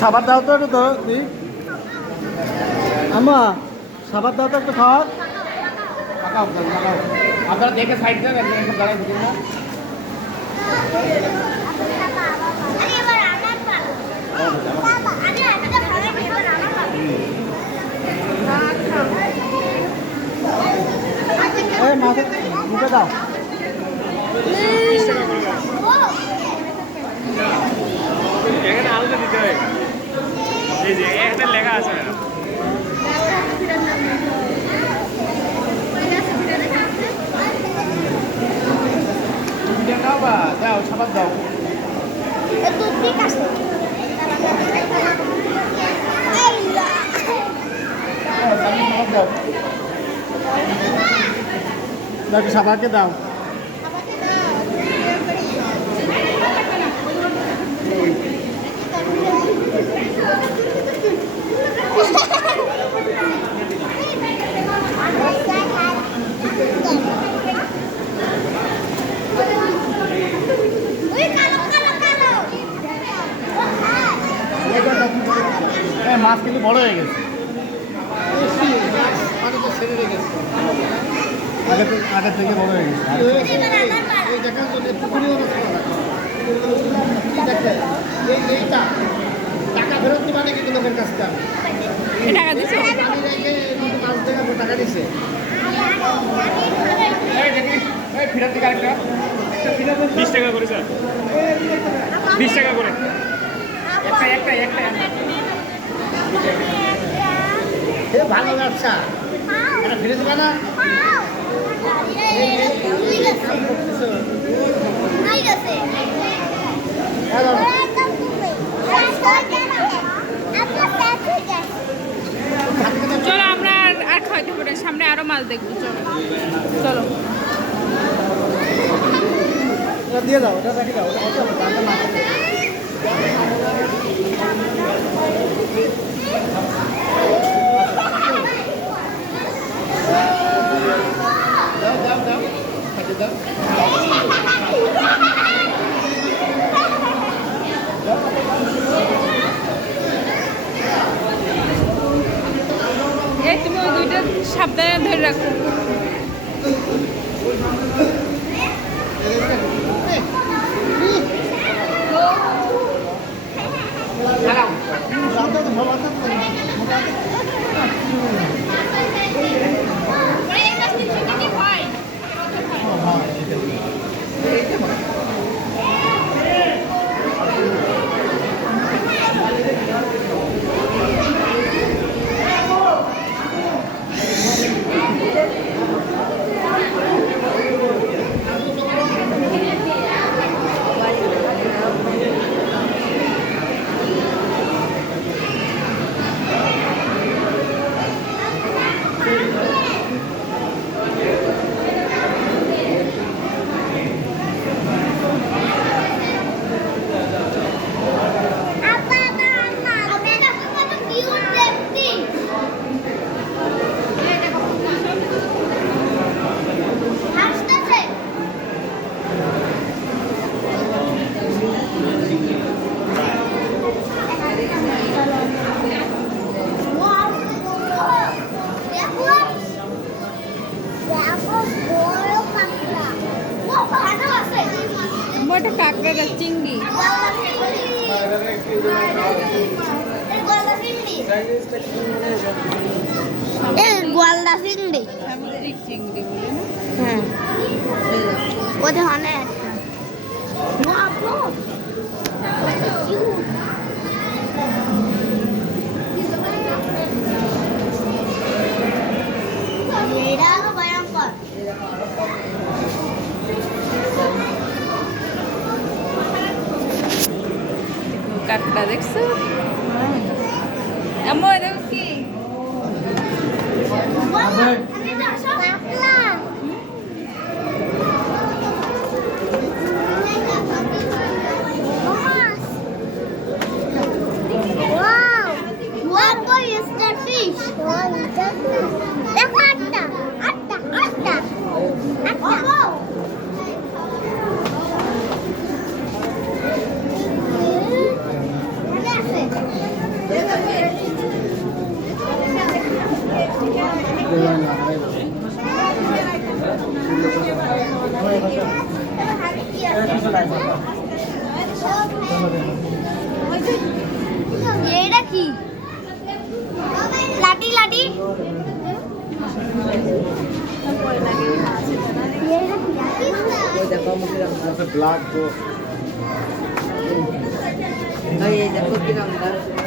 সাবার দাও তো একটু দি আম্মা, সাবার দাও তো একটু খাওয়ার। আপনারা দেখে সাইড দেন, একদম দাঁড়াই দিন না। মুখে দাও। এখানে আলুটা দিতে হয়, এই যে একটা লেখা আছে। দাও বা দাও, সাবান দাও। সাবাকে দাও। মাছ কিন্তু বড় হয়ে গেছে, আগের থেকে বড় হয়ে গেছে। টাকা ফেরত দিবা নাকি লোকের কাছ থেকে? টাকা দিছে, টাকা দিছে। ফিরার দিকে আরেকটা 20 টাকা করে স্যার, 20 টাকা করে একটা ভালো ব্যবসা, এটা ফিরে দেবে না? চলো আমরা আর খাইতে পারি, সামনে আরো মাছ দেখবো। চলো চলো দিয়ে দাও, ওটা রেখে দাও, ওটা এই তুমি ওই দুইটা সাবধানে ধরে রাখো। বড় কাঁকড়া না চিংড়ি, গোয়ালদা চিংড়ি, সামুদ্রিক চিংড়ি বলে না? হ্যাঁ কোথায় অনেক এটা ভয়ঙ্কর। কাঁকড়া দেখছো? আম্মু দেখো কি এটা কি লাঠি লাঠি ব্ল্যাক এই দেখো কিরকম